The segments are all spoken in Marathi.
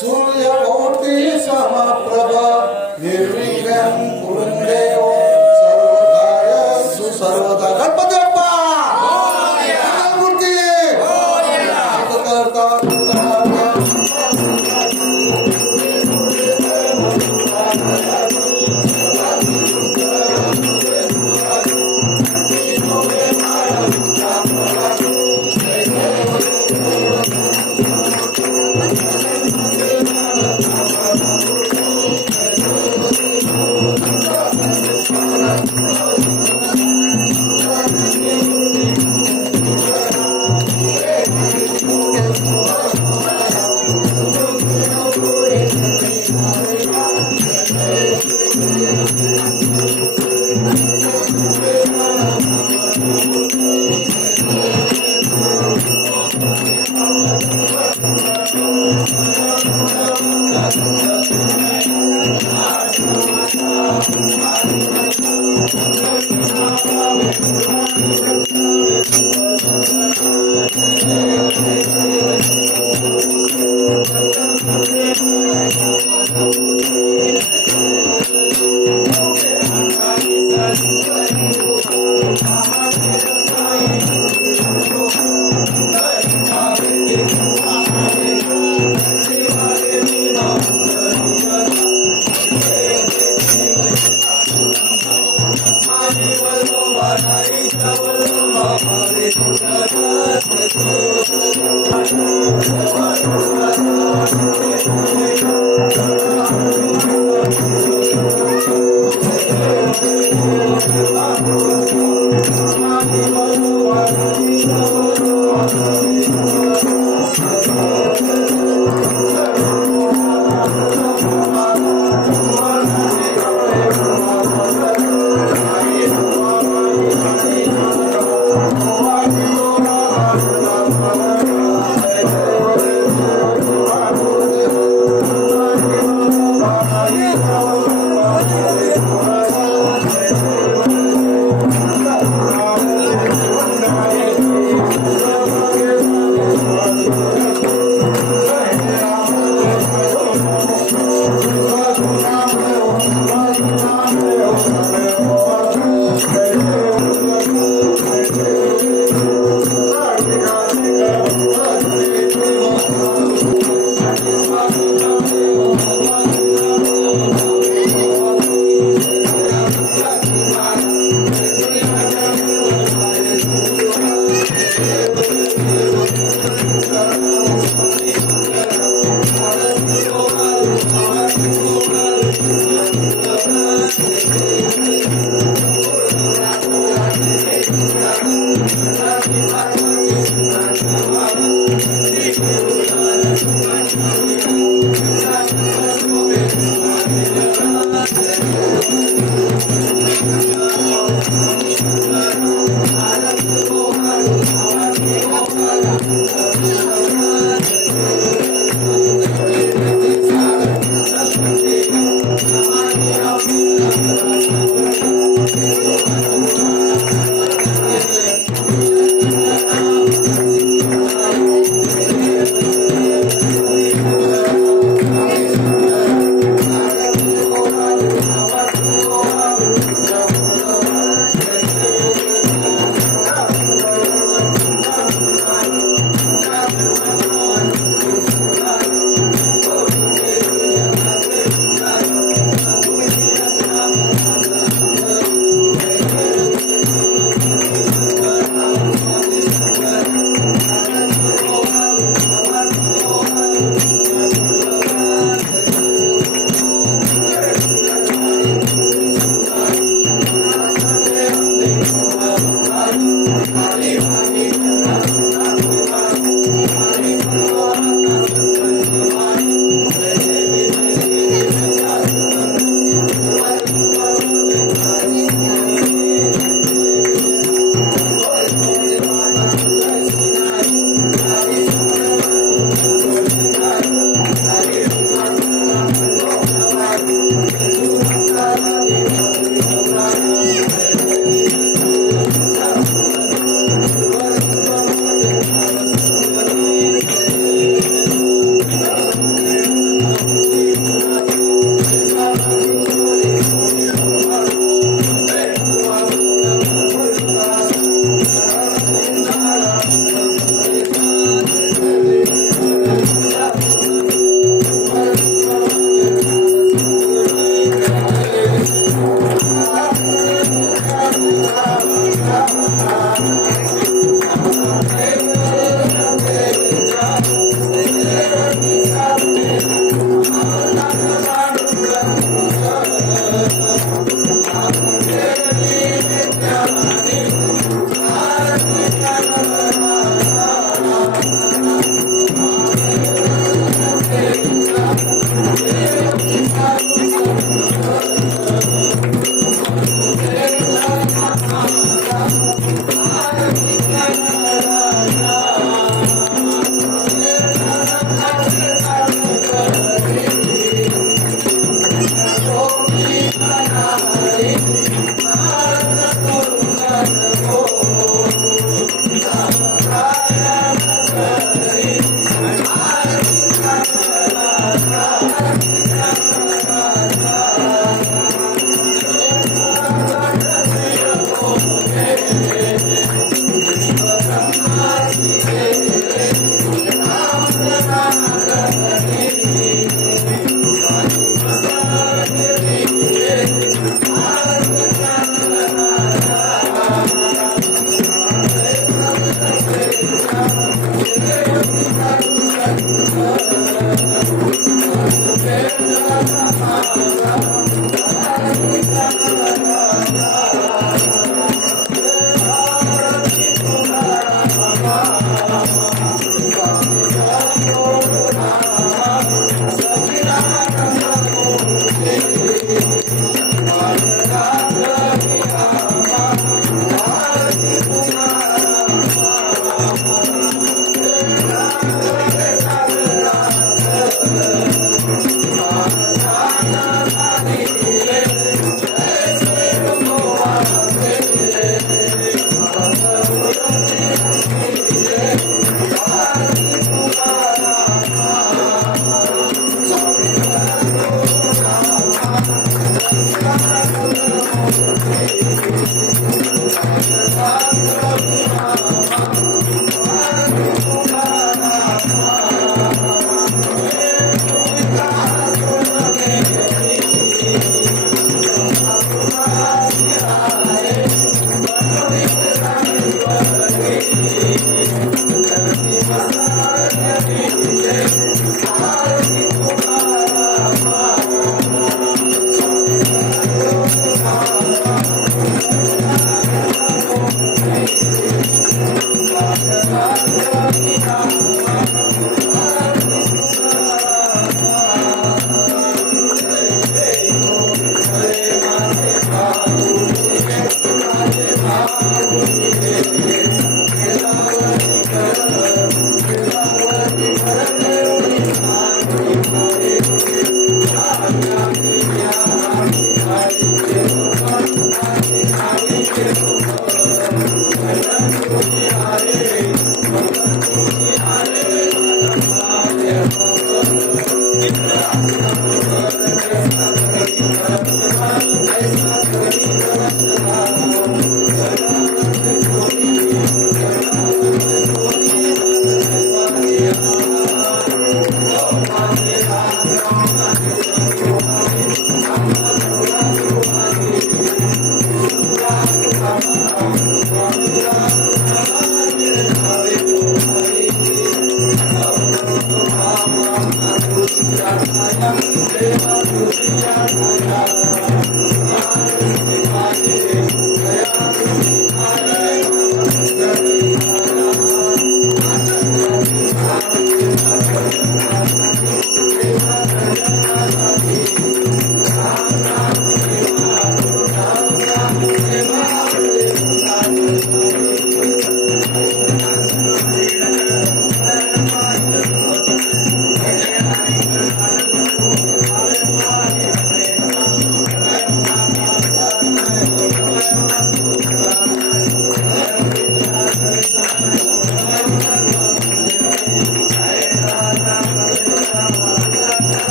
सूर्यकोटि समप्रभ निर्विघ्नं कुरु देव सर्वकार्येषु सर्वदा. गणपती बाप्पा मूर्ती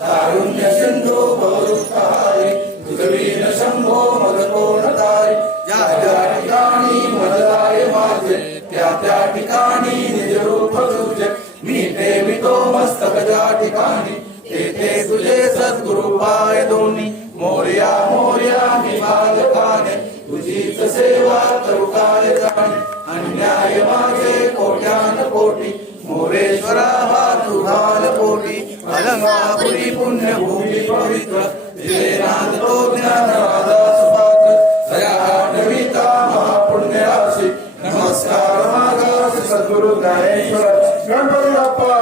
तारुण्य सिंधू भवरुत्तारी तुझवीन शंभो मदकोणतारी ज्या ज्या ठिकाणी मदताय माझे त्या त्या ठिकाणी निज रूप तुझे मी ठेवितो मस्तक ज्या ठिकाणी ते तुझे सद्गुरु पाय दोन्ही मोरया मोरया मी बालकाने तुझीच सेवा करू काय जाणे अन्याय माझे कोट्यान कोटी मोरेश्वरा हा तुझाल कोटी अलंकापुरी पुण्यभूमी पवित्र जयनाथ तो ज्ञानराधा सुपात्र दया नविता महापुण्य राशी नमस्कार मागास सद्गुरु ज्ञानेश्वर गणपती बाप्पा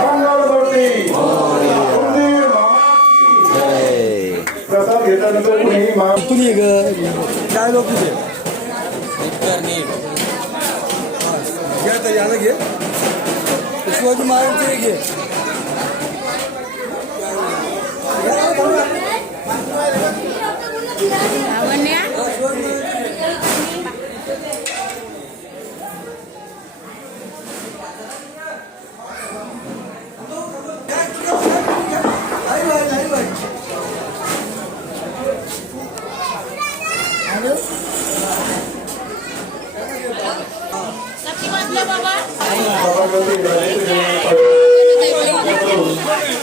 मंगलमूर्ती कुलदेव महाराज प्रसाद घेतल्यानंतर कुणी तुम्ही काय लोक तुझे घे याला घे शिवाजी महाराजांचे घे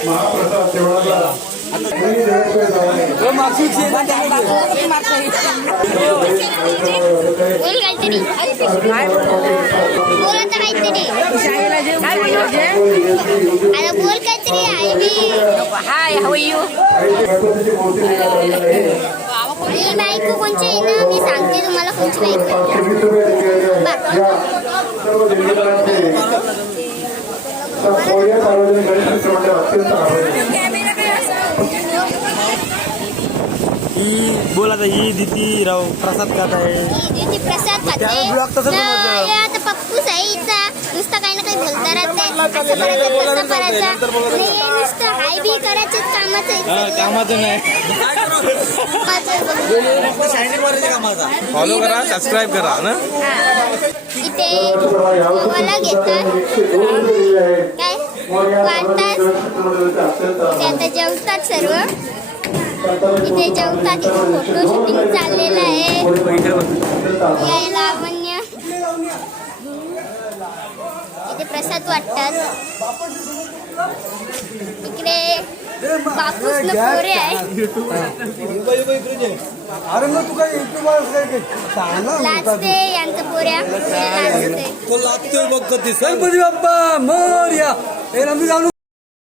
महाप्रसाद तेवढा बोल काहीतरी बोल आता काहीतरी आता बोल काहीतरी आहे हाय हाऊ यू ही बायको कोणची आहे ना मी सांगते तुम्हाला कोणची बोला ही दिती राव प्रसाद खात आहे प्रसाद खाते आता पप्पूस आहे इथं नुसतं काही ना काही बोलता राहते असं करायचं तसं करायचं नुसतं हाय बी करायचंच कामाचं नाही फॉलो करा सबस्क्राईब करा ना इथे मला घेतात काय वाटतात ते आता जेवतात सर्व इथे जेवतात इथे फोटो शूटिंग चाललेलं आहे यायला लावण्य इथे प्रसाद वाटतात इकडे बापूस न पोरे आहे लाजते यांचं पोऱ्या लाजते गणपती बाप्पा मोरया